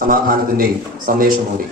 സമാധാനത്തിന്റെയും സന്ദേശം കൂടി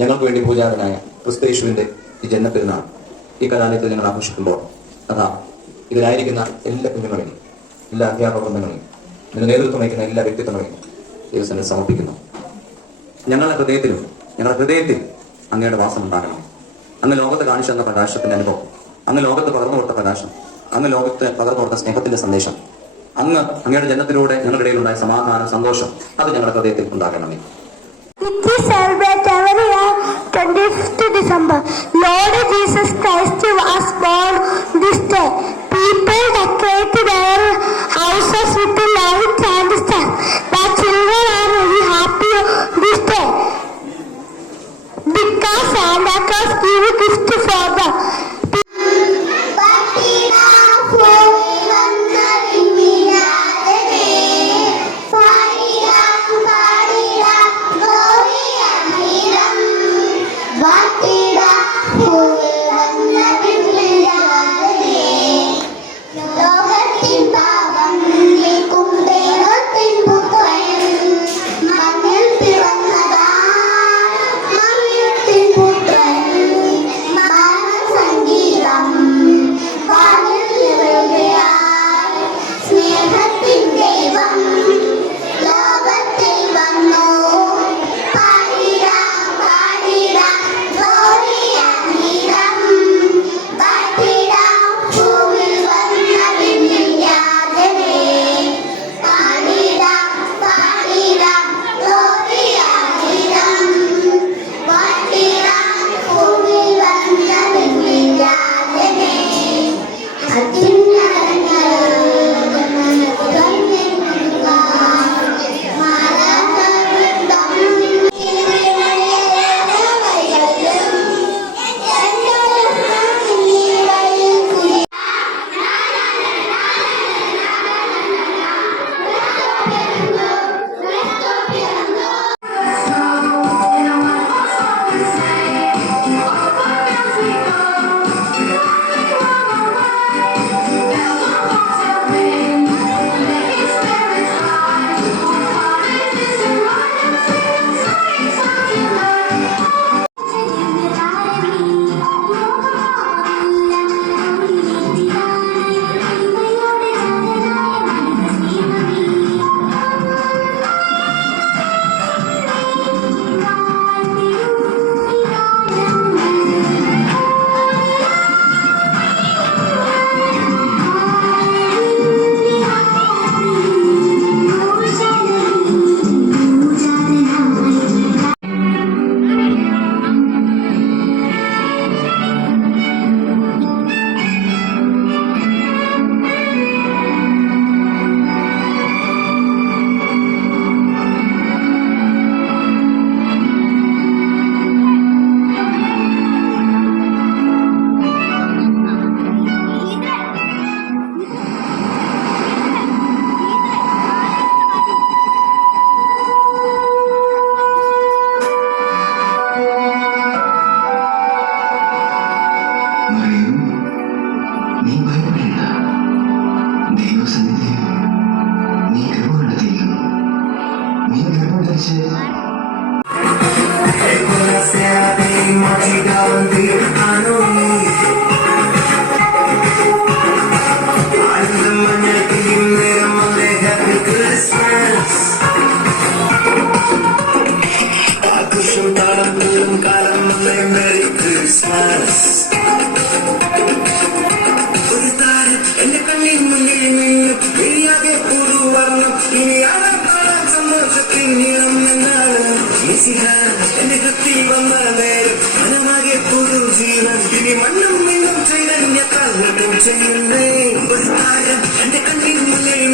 ഞങ്ങൾക്ക് വേണ്ടി പൂജാതനായ ക്രിസ്തയേശുവിന്റെ ഈ ജന്മപ്പെരുന്നാൾ ഈ കലാലയത്തിൽ ഞങ്ങൾ ആഘോഷിക്കുമ്പോൾ അതാ ഇതിലായിരിക്കുന്ന എല്ലാ കുഞ്ഞുങ്ങളെയും എല്ലാ അധ്യാപക ബന്ധങ്ങളെയും ഇതിന് നേതൃത്വം വഹിക്കുന്ന എല്ലാ വ്യക്തിത്വങ്ങളെയും ദൈവസന്നിധിയിൽ സമർപ്പിക്കുന്നു. ഞങ്ങളുടെ ഹൃദയത്തിൽ അങ്ങയുടെ വാസം ഉണ്ടാകണം. അങ്ങ് ലോകത്ത് കാണിച്ചു തന്ന പ്രകാശത്തിന്റെ അനുഭവം, അങ്ങ് ലോകത്ത് പകർന്നു കൊടുത്ത പ്രകാശം, അങ്ങ് ലോകത്ത് പകർന്നു കൊടുത്ത സ്നേഹത്തിന്റെ സന്ദേശം, അങ്ങയുടെ ജന്മത്തിലൂടെ ഞങ്ങളുടെ ഇടയിലുണ്ടായ സമാധാനം, സന്തോഷം, അത് ഞങ്ങളുടെ ഹൃദയത്തിൽ ഉണ്ടാകണമേ. We celebrate every year 25th December. Lord Jesus Christ was born this day. People decorate their houses with lights and stars. The children are very happy this day because Santa Claus gave a gift for them. ലോകത്തിൻ പാപം എന്റെ കണ്ണിൻ മുന്നിൽ നിന്നും വെളിയാകെ പുതുവർണ്ണം ഇനിയാണ് സന്തോഷത്തിൻ നിറം എന്നാണ് എന്റെ കത്തിൽ വന്ന നേരം മനമാകെ പുതു ജീവൻ ഇനി മണ്ണും മിന്നും ചെയ്തറിഞ്ഞ കാലത്തും ചെയ്യുന്നേ ഒരു താരം എന്റെ കണ്ണിൻ മുന്നിൽ